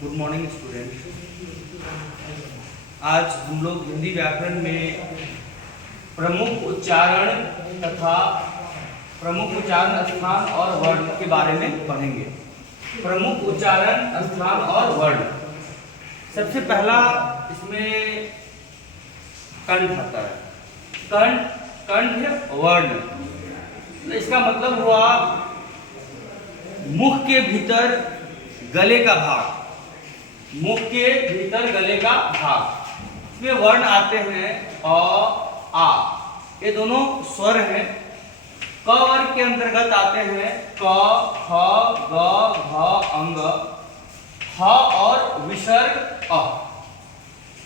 Good morning student. आज हम लोग हिंदी व्याकरण में प्रमुख उच्चारण तथा प्रमुख उच्चारण स्थान और वर्ण के बारे में पढ़ेंगे। प्रमुख उच्चारण स्थान और वर्ण, सबसे पहला इसमें कंठ आता है। कंठ वर्ण, तो इसका मतलब हुआ मुख के भीतर गले का भाग, मुख के भीतर गले का भाग। इसमें वर्ण आते हैं अ, आ, ये दोनों स्वर हैं। क वर्ग के अंतर्गत आते हैं क, ख, ग, घ, अंग, ह और विसर्ग अ।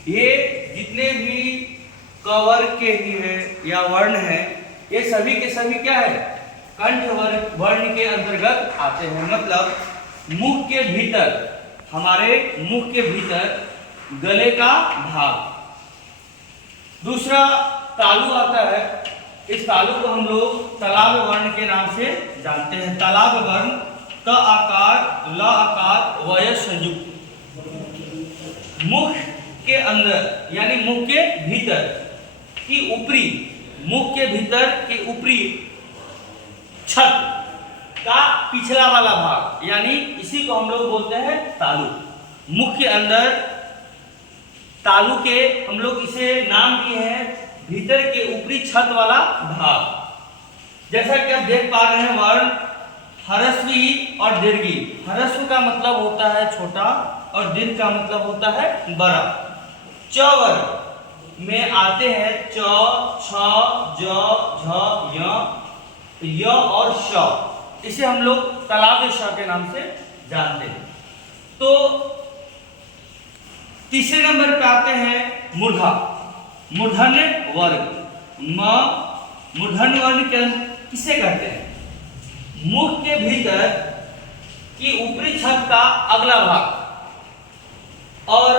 ये जितने भी क वर्ग के ही है या वर्ण है, ये सभी के सभी क्या है, कंठ वर्ग वर्ण के अंतर्गत आते हैं। मतलब मुख के भीतर, हमारे मुख के भीतर गले का भाग। दूसरा तालु आता है। इस तालु को हम लोग तालाब वर्ण के नाम से जानते हैं। तालाब वर्ण त आकार, ल आकार, वय संयुक्त। मुख के अंदर यानी मुख के भीतर की ऊपरी, मुख के भीतर के ऊपरी छत का पिछला वाला भाग, यानी इसी को हम लोग बोलते हैं तालु। मुख के अंदर तालु के हम लोग इसे नाम दिए हैं भीतर के ऊपरी छत वाला भाग। जैसा कि आप देख पा रहे हैं वर्ण ह्रस्वी और दीर्घी। ह्रस्व का मतलब होता है छोटा और दीर्घ का मतलब होता है बड़ा। च वर्ग में आते हैं च, छ, ज, झ, य और श। इसे हम लोग तालाब श के नाम से जानते हैं। तो तीसरे नंबर पे आते हैं मूर्धा, मूर्धन्य वर्ग। मूर्धन्य वर्ग किसे कहते हैं? मुख के भीतर की ऊपरी छत का अगला भाग। और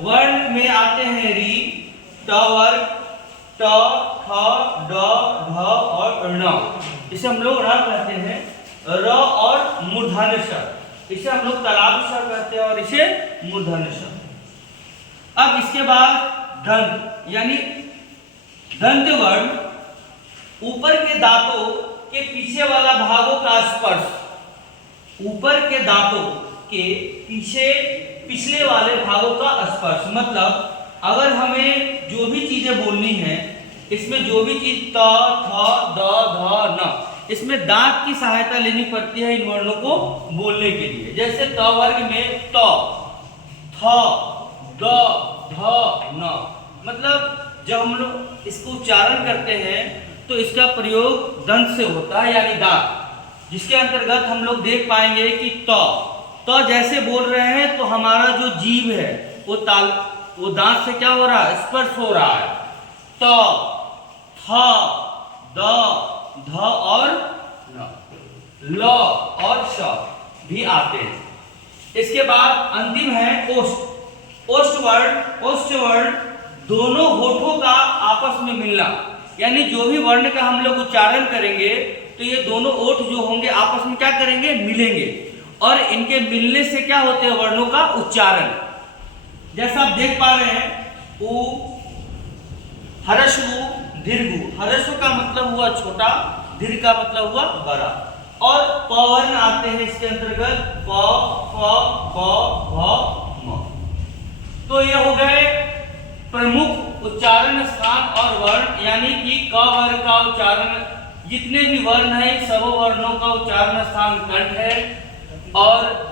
वर्ण में आते हैं री, ट वर्ग, ट, ठ, ड, ढ और ण। इसे हम लोग ण कहते हैं। र और मूर्धन्य ष, इसे हम लोग तालाब ष कहते हैं और इसे मूर्धन्य ष। अब इसके बाद दंत यानी दंत वर्ण, ऊपर के दांतों के पीछे वाला भागों का स्पर्श, ऊपर के दांतों के पीछे पिछले वाले भागों का स्पर्श। मतलब अगर हमें जो भी चीजें बोलनी है, इसमें जो भी चीज त, थ, द, ध, न, इसमें दांत की सहायता लेनी पड़ती है इन वर्णों को बोलने के लिए। जैसे त वर्ग में त, थ, द, ध, न, मतलब जब हम लोग इसको उच्चारण करते हैं तो इसका प्रयोग दंत से होता है यानी दांत, जिसके अंतर्गत हम लोग देख पाएंगे कि त जैसे बोल रहे हैं तो हमारा जो जीभ है वो दांत से क्या हो रहा है, स्पर्श हो रहा है। त, थ, द, ध और न, ल और श भी आते हैं। इसके बाद अंतिम है ओष्ठ। ओष्ठ वर्ण दोनों होठों का आपस में मिलना, यानी जो भी वर्ण का हम लोग उच्चारण करेंगे तो ये दोनों ओठ जो होंगे आपस में क्या करेंगे, मिलेंगे, और इनके मिलने से क्या होते हैं, वर्णों का उच्चारण। जैसा आप देख पा रहे हैं उ, ह्रस्व, दीर्घ। ह्रस्व का मतलब हुआ छोटा, दीर्घ का मतलब हुआ बड़ा। और प वर्ण आते हैं इसके अंतर्गत प, फ, ब, भ, म। तो ये हो गए प्रमुख उच्चारण स्थान और वर्ण, यानी कि क वर्ग का उच्चारण, जितने भी वर्ण हैं सब वर्णों का उच्चारण स्थान कंठ है। और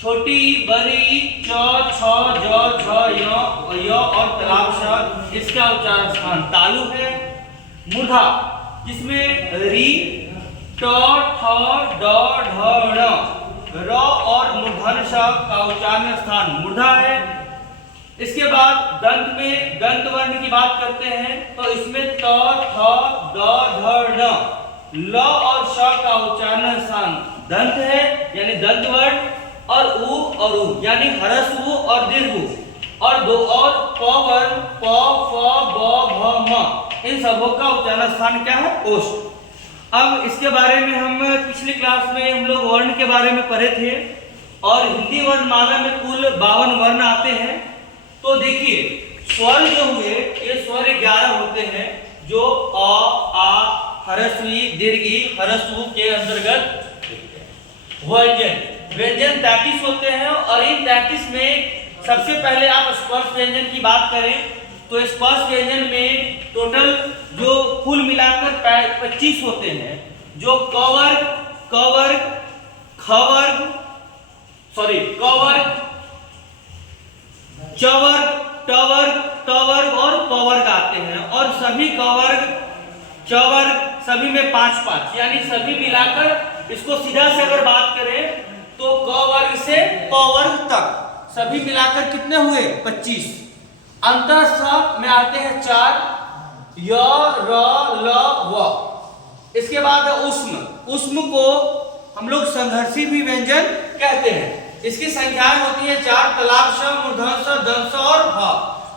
छोटी, बड़ी, च, छ, ज, झ, य और तालाब श, इसका उच्चारण स्थान तालु है। मूर्धा, जिसमें री, ट, ठ, ड, ढ, ण, र और मूर्धन्य ष का उच्चारण स्थान मूर्धा है। इसके बाद दंत में दंत वर्ण की बात करते हैं तो इसमें त, थ, द, ध, न, ल और श का उच्चारण स्थान दंत है यानी दंत वर्ण। और उ यानी ह्रस्व और दीर्घ। और दो और प वर्ण प, फ, ब, भ, म, इन सबों का उच्चारण स्थान क्या है, ओष्ठ। अब इसके बारे में हम पिछली क्लास में हम लोग वर्ण के बारे में पढ़े थे। और हिंदी वर्णमाला में कुल 52 वर्ण आते हैं। तो देखिए स्वर जो हुए ये स्वर 11 होते हैं जो अ, आ, ह्रस्व ई, दीर्घ ई, ह्रस्व उ के अंतर्गत व्यंजन 33 होते हैं। और इन 33 में सबसे पहले आप स्पर्श व्यंजन की बात करें तो स्पर्श व्यंजन में टोटल जो कुल मिलाकर 25 होते हैं, जो क वर्ग, क वर्ग, ख वर्ग, सॉरी क वर्ग, च वर्ग, ट वर्ग, ट वर्ग और प वर्ग आते हैं। और सभी क वर्ग, च वर्ग सभी में 5-5, यानी सभी मिलाकर इसको सीधा से अगर बात करें तो क वर्ग से प वर्ग तक सभी मिलाकर कितने हुए 25। अंतर स में आते हैं 4, य, र, ल, व। इसके बाद है उष्म। उष्म को हम लोग संघर्षी भी व्यंजन कहते हैं। इसकी संख्याएं होती है 4, तलाब श, मूर्धन स, दंत स और भ।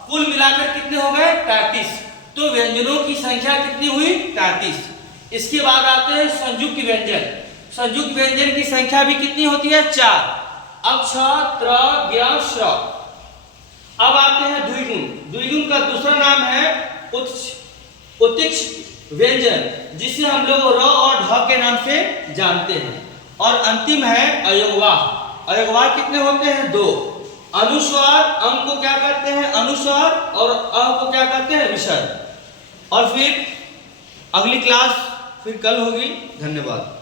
कुल मिलाकर कितने हो गए 33। तो व्यंजनों की संख्या कितनी हुई 33। इसके बाद आते हैं संयुक्त व्यंजन। संयुक्त व्यंजन की संख्या भी कितनी होती है 4। अक्ष, त्र, ज्ञ, श्र। अब आते हैं द्विगुण। द्विगुण का दूसरा नाम है उत्कृष्ट व्यंजन, जिसे हम लोग र और ढ के नाम से जानते हैं। और अंतिम है अयोगवाह। अयोगवाह कितने होते हैं 2। अनुस्वार, अंग को क्या कहते हैं अनुस्वार, और अ को क्या कहते हैं विसर्ग। और फिर अगली क्लास फिर कल होगी। धन्यवाद।